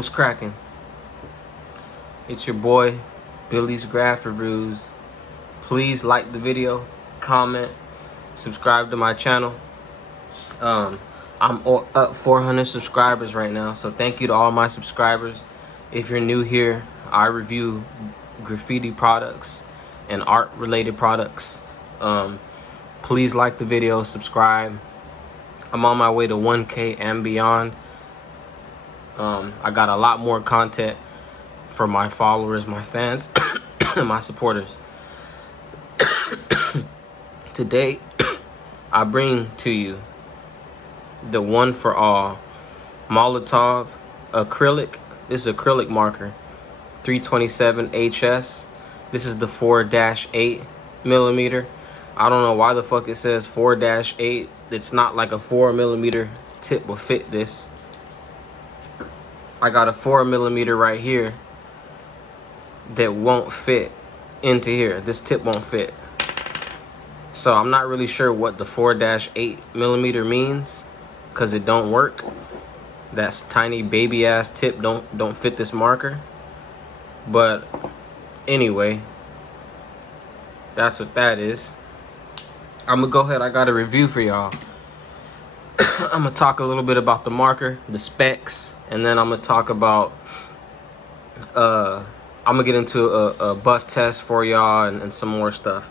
What's cracking? It's your boy, Billy's Graph Reviews. Please like the video, comment, subscribe to my channel. I'm up 400 subscribers right now, so thank you to all my subscribers. If you're new here, I review graffiti products and art related products. Please like the video, subscribe. I'm on my way to 1K and beyond. I got a lot more content for my followers, my fans, and my supporters. Today, I bring to you the 0NE4ALL Molotov acrylic. This is acrylic marker, 327 HS. This is the 4-8 millimeter. I don't know why the fuck it says 4-8. It's not like a 4 millimeter tip will fit this. I got a 4 millimeter right here that won't fit into here. This tip won't fit. So I'm not really sure what the 4-8 millimeter means, because it don't work. That's tiny baby ass tip don't fit this marker. But anyway, that's what that is. I'm gonna go ahead. I got a review for y'all. I'm gonna talk a little bit about the marker, the specs, and then I'm gonna talk about I'm gonna get into a buff test for y'all and some more stuff.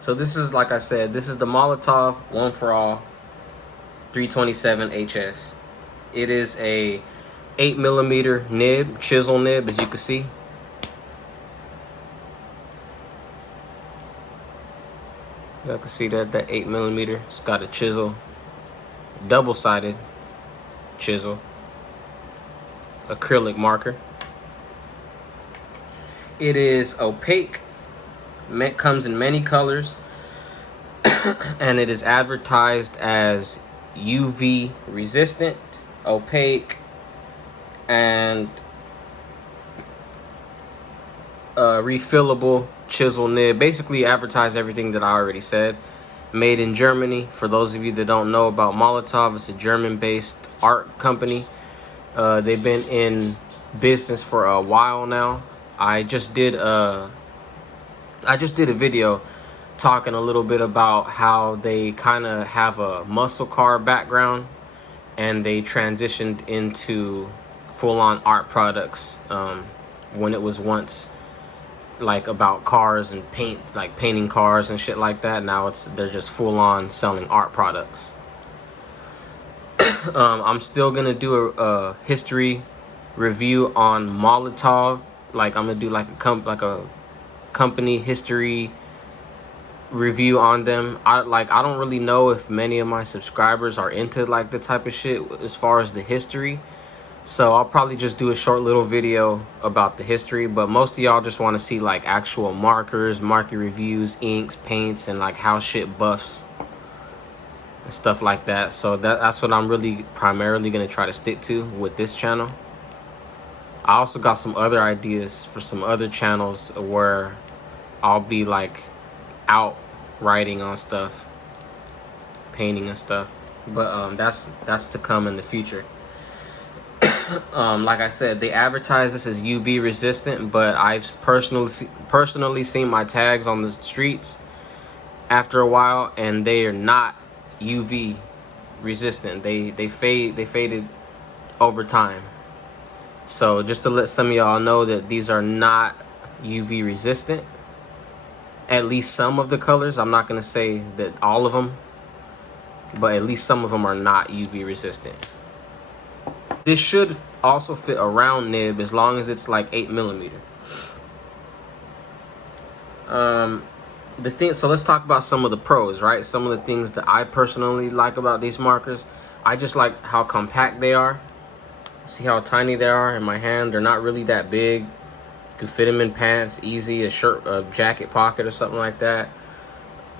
So this is, like I said, this is the Molotov 0NE4ALL 327 HS. It is a 8 millimeter nib, chisel nib, as you can see. You can see that 8 millimeter. It's got a chisel, double-sided chisel, acrylic marker. It is opaque. It comes in many colors, and it is advertised as UV resistant, opaque, and refillable chisel nib. Basically advertise everything that I already said. Made in Germany. For those of you that don't know about Molotov, it's a German-based art company. They've been in business for a while now. I just did a video talking a little bit about how they kind of have a muscle car background, and they transitioned into full-on art products when it was once like about cars and paint, like painting cars and shit like that. Now they're just full-on selling art products. I'm still gonna do a history review on Molotov. Like I'm gonna do like a company history review on them. I don't really know if many of my subscribers are into like the type of shit as far as the history. So I'll probably just do a short little video about the history, but most of y'all just want to see like actual markers, marker reviews, inks, paints, and like how shit buffs and stuff like that. So that's what I'm really primarily going to try to stick to with this channel. I also got some other ideas for some other channels where I'll be like out writing on stuff, painting and stuff, but that's to come in the future. Like I said, they advertise this as UV resistant, but I've personally seen my tags on the streets after a while, and they are not UV resistant. They faded over time. So just to let some of y'all know that these are not UV resistant. At least some of the colors. I'm not gonna say that all of them, but at least some of them are not UV resistant. This should also fit a round nib as long as it's like 8 millimeter. So let's talk about some of the pros, right? Some of the things that I personally like about these markers. I just like how compact they are. See how tiny they are in my hand? They're not really that big. You can fit them in pants easy, a shirt, a jacket pocket or something like that.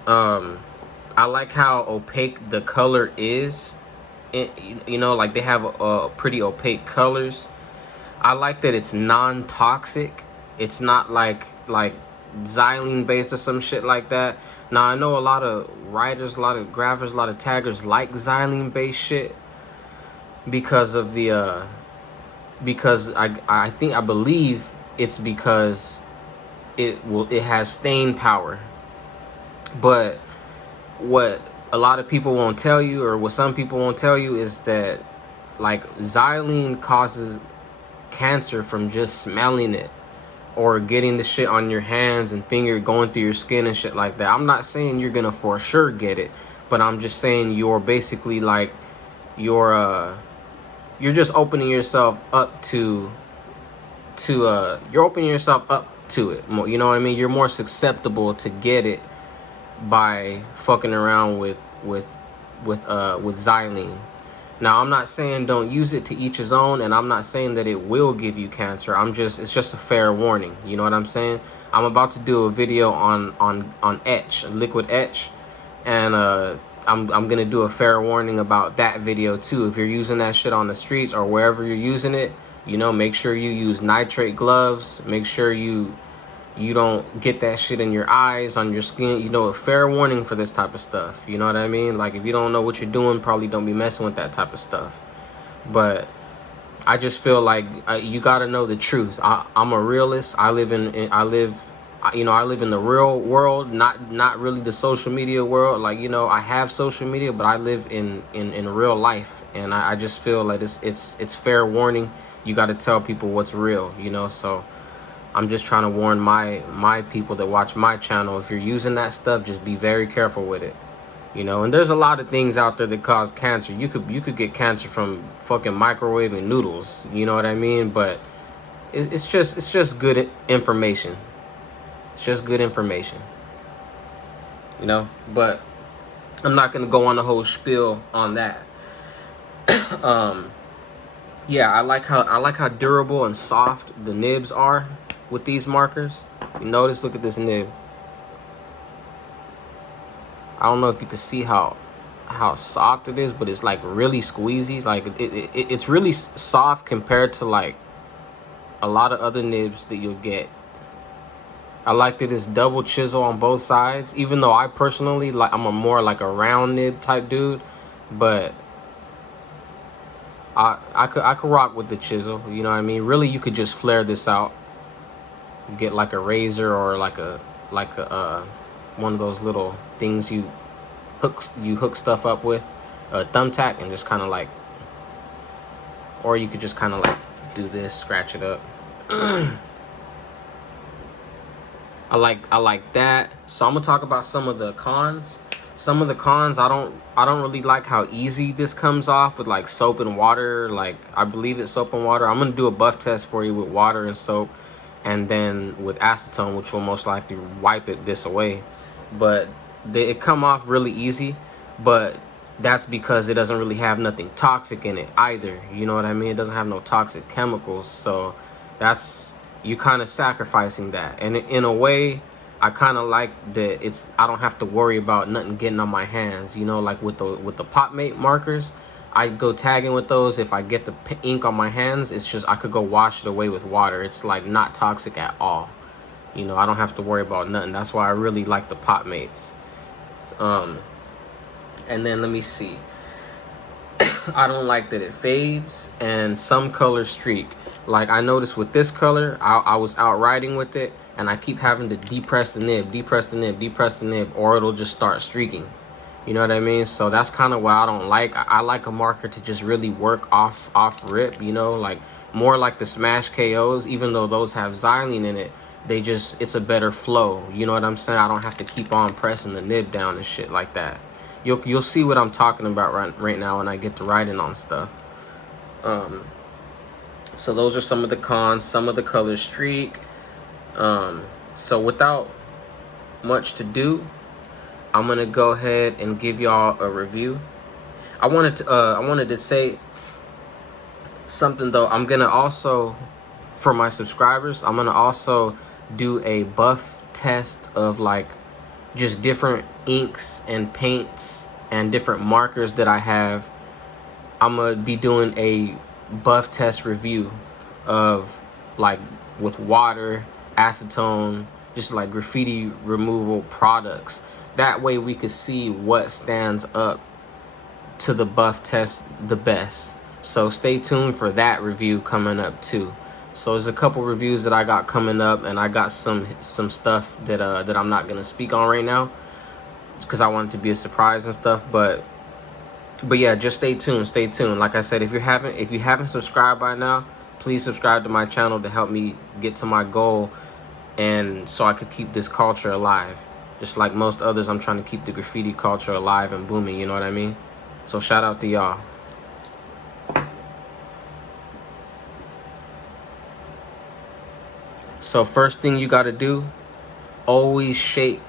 I like how opaque the color is. You know, like they have pretty opaque colors. I like that it's non-toxic. It's not like xylene based or some shit like that. Now I know a lot of writers, a lot of graphers, a lot of taggers like xylene based shit because of the because I believe it's because it has staying power. But what a lot of people won't tell you, or what some people won't tell you, is that like xylene causes cancer from just smelling it, or getting the shit on your hands and finger, going through your skin and shit like that. I'm not saying you're gonna for sure get it, but I'm just saying you're basically like you're just opening yourself up to you're opening yourself up to it. You know what I mean? You're more susceptible to get it by fucking around with xylene. Now, I'm not saying don't use it, to each his own, and I'm not saying that it will give you cancer. It's just a fair warning. You know what I'm saying? I'm about to do a video on etch, liquid etch, and I'm gonna do a fair warning about that video too. If you're using that shit on the streets or wherever you're using it, you know, make sure you use nitrate gloves. Make sure you don't get that shit in your eyes, on your skin. You know, a fair warning for this type of stuff. You know what I mean? Like, if you don't know what you're doing, probably don't be messing with that type of stuff. But I just feel like you got to know the truth. I'm a realist. I live in the real world, not really the social media world. Like, you know, I have social media, but I live in real life, and I just feel like it's fair warning. You got to tell people what's real, you know. So I'm just trying to warn my people that watch my channel. If you're using that stuff, just be very careful with it. You know, and there's a lot of things out there that cause cancer. You could get cancer from fucking microwaving noodles. You know what I mean? But it's just good information. It's just good information. You know, but I'm not gonna go on the whole spiel on that. Yeah, I like how durable and soft the nibs are with these markers. You notice, look at this nib. I don't know if you can see how soft it is, but it's like really squeezy. Like it's really soft compared to like a lot of other nibs that you'll get. I like that it's double chisel on both sides, even though I personally like, I'm a more like a round nib type dude, but I could rock with the chisel. You know what I mean? Really, you could just flare this out, get like a razor or like a one of those little things you hook stuff up with, a thumbtack, and just kind of like, or you could just kind of like do this, scratch it up. I like that. So I'm gonna talk about some of the cons. Some of the cons, I don't really like how easy this comes off with like soap and water. Like, I believe it's soap and water. I'm gonna do a buff test for you with water and soap, and then with acetone, which will most likely wipe this away. But it come off really easy, but that's because it doesn't really have nothing toxic in it either. You know what I mean? It doesn't have no toxic chemicals, so that's, you kind of sacrificing that. And in a way, I kind of like that I don't have to worry about nothing getting on my hands. You know, like with the Popmate markers, I go tagging with those. If I get the ink on my hands, it's just, I could go wash it away with water. It's like not toxic at all. You know, I don't have to worry about nothing. That's why I really like the Popmates. And then let me see. I don't like that it fades and some colors streak. Like, I noticed with this color, I was out riding with it, and I keep having to depress the nib, or it'll just start streaking. You know what I mean? So that's kind of why I don't like. I like a marker to just really work off rip. You know, like more like the Smash KOs. Even though those have xylene in it, it's a better flow. You know what I'm saying? I don't have to keep on pressing the nib down and shit like that. You'll see what I'm talking about right now when I get to writing on stuff. So those are some of the cons. Some of the colors streak. So without much to do, I'm gonna go ahead and give y'all a review. I wanted to say something though. I'm gonna also, for my subscribers, I'm gonna also do a buff test of like just different inks and paints and different markers that I have. I'm gonna be doing a buff test review of like with water, acetone, just like graffiti removal products. That way we could see what stands up to the buff test the best. So stay tuned for that review coming up too. So there's a couple reviews that I got coming up, and I got some stuff that that I'm not gonna speak on right now because I want it to be a surprise and stuff. But yeah, just stay tuned. Stay tuned. Like I said, if you haven't subscribed by now, please subscribe to my channel to help me get to my goal, and so I could keep this culture alive. Just like most others, I'm trying to keep the graffiti culture alive and booming. You know what I mean? So shout out to y'all. So first thing you gotta do, always shape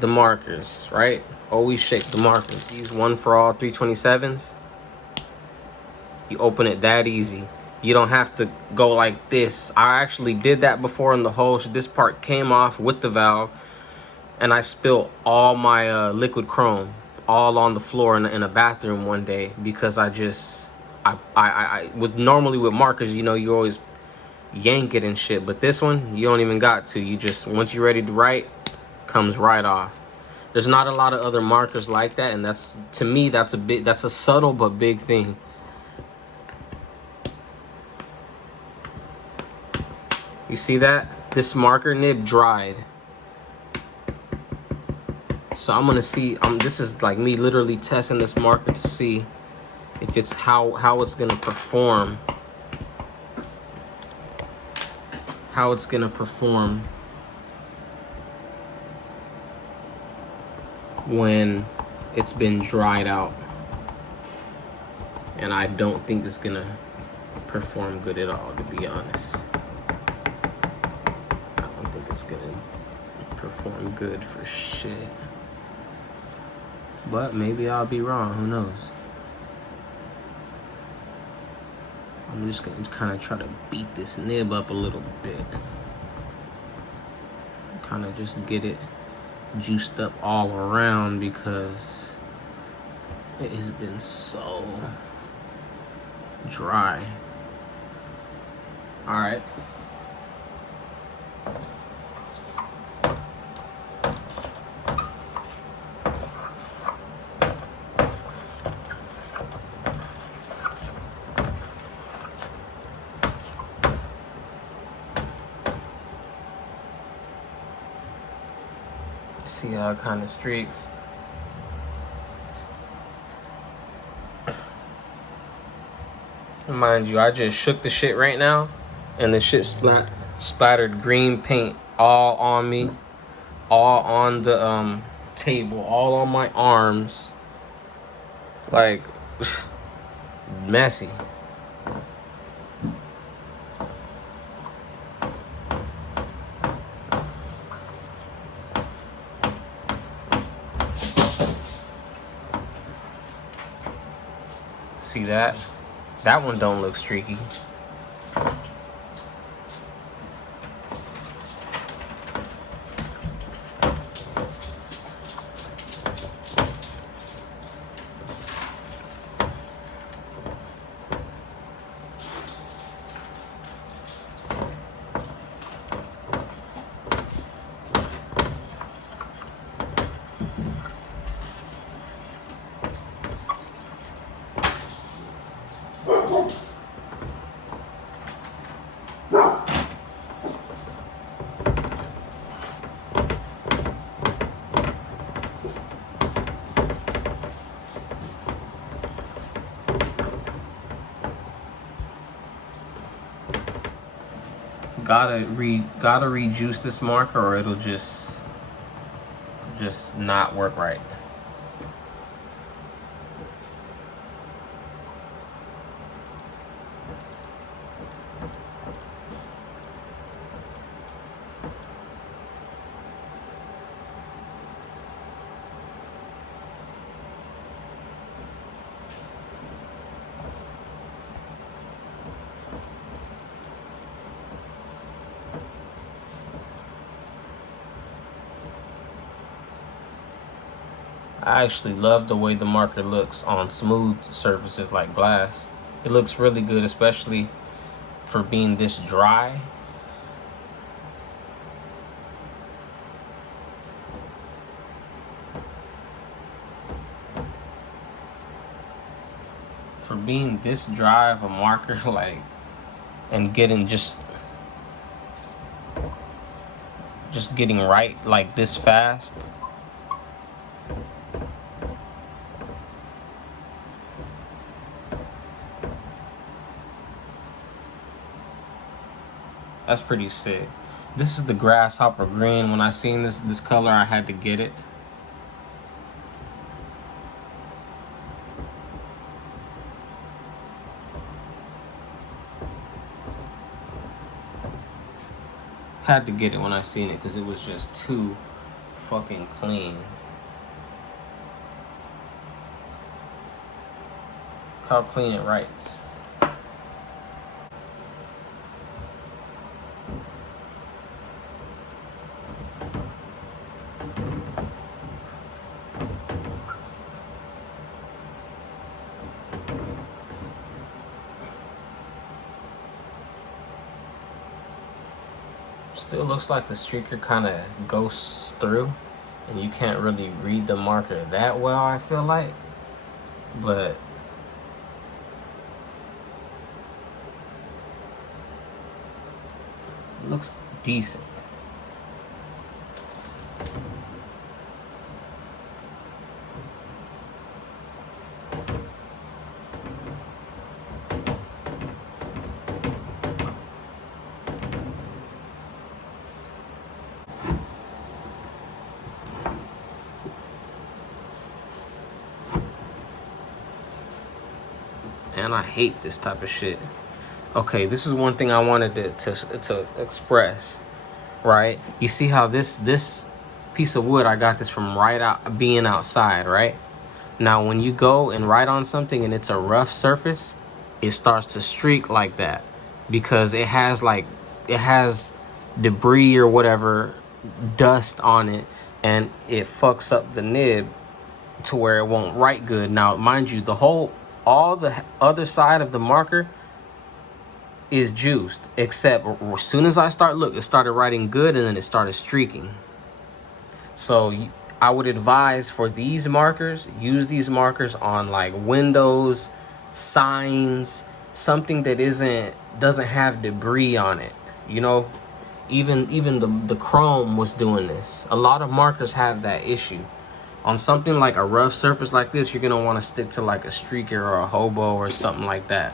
the markers, right? Always shape the markers. These 1-for-all 327s, you open it that easy. You don't have to go like this. I actually did that before in the hole. So this part came off with the valve, and I spilled all my liquid chrome all on the floor in a bathroom one day because I normally with markers, you know, you always yank it and shit, but this one you don't even got to. You just, once you're ready to write, comes right off. There's not a lot of other markers like that, and that's, to me, that's a subtle but big thing. You see that? This marker nib dried. So I'm gonna see, this is like me literally testing this marker to see if it's how it's gonna perform. How it's gonna perform when it's been dried out. And I don't think it's gonna perform good at all, to be honest. I don't think it's gonna perform good for shit. But maybe I'll be wrong, who knows? I'm just gonna kind of try to beat this nib up a little bit. Kind of just get it juiced up all around because it has been so dry. All right. See how it kind of streaks. Mind you, I just shook the shit right now, and the shit splattered green paint all on me, all on the table, all on my arms, like messy. See that? That one don't look streaky. Gotta rejuice this marker or it'll just not work right. I actually love the way the marker looks on smooth surfaces like glass. It looks really good, especially for being this dry. for being this dry of a marker, like, and getting just getting right like this fast. That's pretty sick. This is the grasshopper green. When I seen this color, I had to get it. Had to get it when I seen it because it was just too fucking clean. Look how clean it writes. Still looks like the streaker kind of ghosts through and you can't really read the marker that well, I feel like, but it looks decent. And I hate this type of shit. Okay, this is one thing I wanted to express, right? You see how this piece of wood, I got this from being outside, right? Now, when you go and write on something and it's a rough surface, it starts to streak like that because it has debris or whatever, dust on it, and it fucks up the nib to where it won't write good. Now, mind you, all the other side of the marker is juiced, except as soon as I it started writing good and then it started streaking. So I would advise for these markers, use these markers on like windows, signs, something that doesn't have debris on it. You know, even the chrome was doing this. A lot of markers have that issue. On something like a rough surface like this, you're gonna want to stick to like a streaker or a hobo or something like that.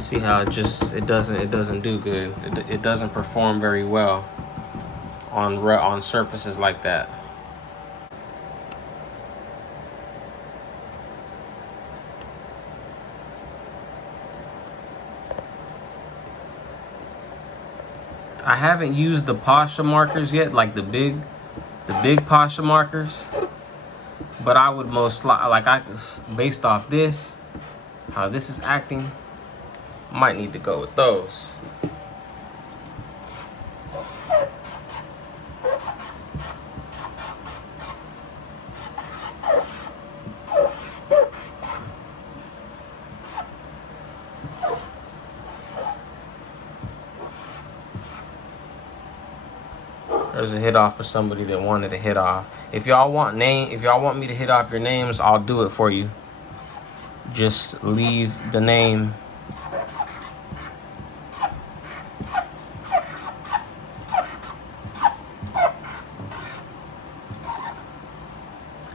See how it doesn't do good. It doesn't perform very well on surfaces like that. I haven't used the Pasha markers yet, like the big Pasha markers, but I would based off this, how this is acting, might need to go with those. There's a hit off for somebody that wanted a hit off. If y'all want me to hit off your names, I'll do it for you. Just leave the name.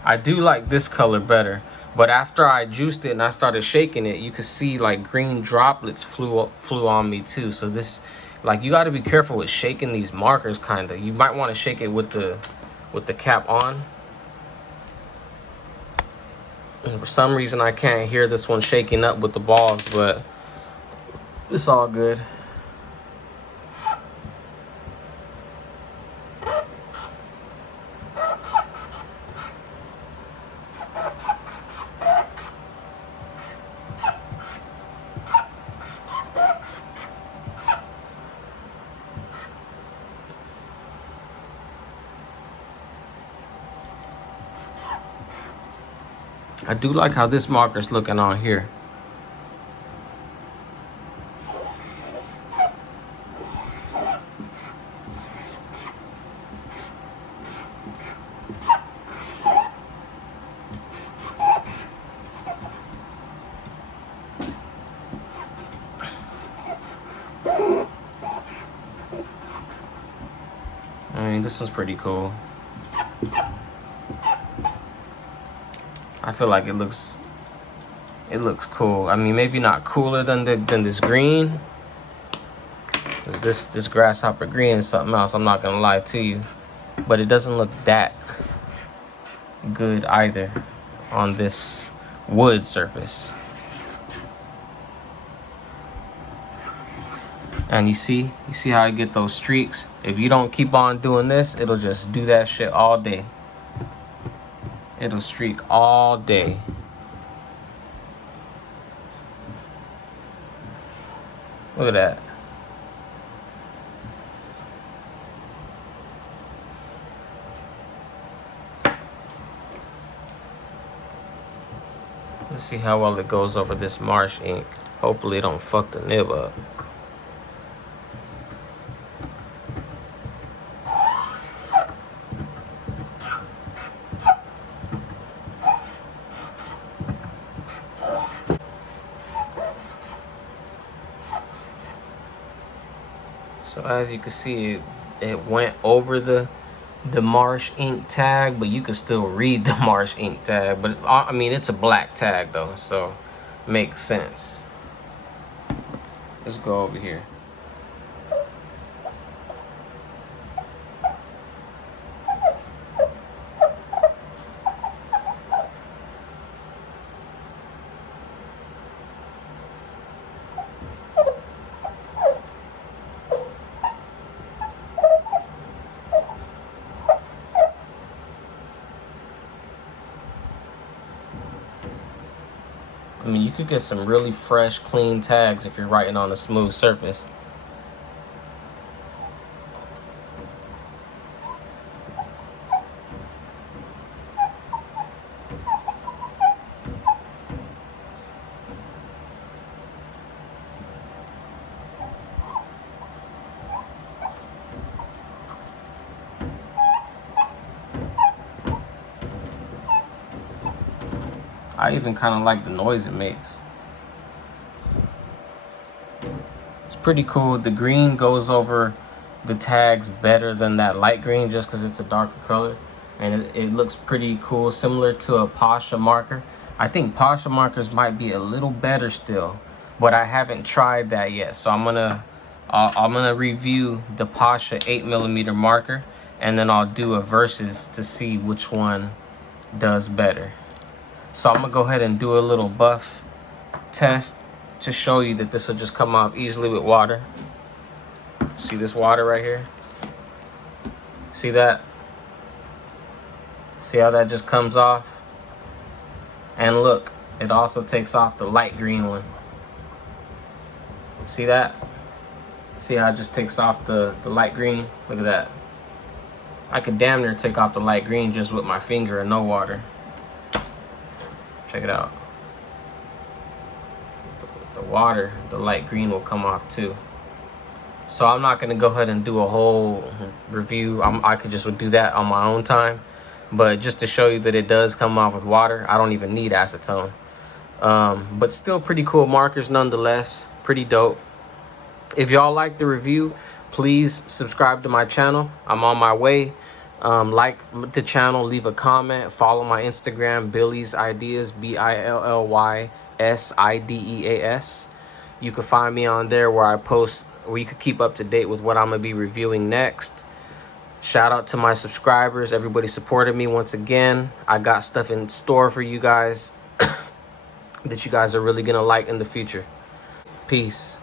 I do like this color better, but after I juiced it and I started shaking it, you could see like green droplets flew on me too. So this, like, you got to be careful with shaking these markers. Kind of, you might want to shake it with the cap on. For some reason, I can't hear this one shaking up with the balls, but it's all good. I do like how this marker's looking on here. I mean, this one's pretty cool. I feel like it looks cool. I mean, maybe not cooler than this green. Cause this grasshopper green is something else. I'm not gonna lie to you, but it doesn't look that good either on this wood surface. And you see how I get those streaks? If you don't keep on doing this, it'll just do that shit all day. It'll streak all day. Look at that. Let's see how well it goes over this marsh ink. Hopefully it don't fuck the nib up. So as you can see, it went over the marsh ink tag, but you can still read the marsh ink tag. But I mean, it's a black tag though, so makes sense. Let's go over here. I mean, you could get some really fresh, clean tags if you're writing on a smooth surface. I even kind of like the noise it makes. It's pretty cool. The green goes over the tags better than that light green just because it's a darker color. And it looks pretty cool, similar to a Pasha marker. I think Pasha markers might be a little better still, but I haven't tried that yet. So I'm gonna review the Pasha 8mm marker, and then I'll do a versus to see which one does better. So I'm gonna go ahead and do a little buff test to show you that this will just come off easily with water. See this water right here? See that? See how that just comes off? And look, it also takes off the light green one. See that? See how it just takes off the light green? Look at that. I could damn near take off the light green just with my finger and no water. Check it out. The water, the light green will come off too. So I'm not gonna go ahead and do a whole review. I could just do that on my own time. But just to show you that it does come off with water, I don't even need acetone. But still pretty cool markers nonetheless. Pretty dope. If y'all like the review, please subscribe to my channel. I'm on my way. Like the channel, leave a comment, follow my Instagram, Billy's Ideas, BILLYSIDEAS. You can find me on there where I post, where you could keep up to date with what I'm gonna be reviewing next. Shout out to my subscribers. Everybody supported me once again. I got stuff in store for you guys that you guys are really gonna like in the future. Peace.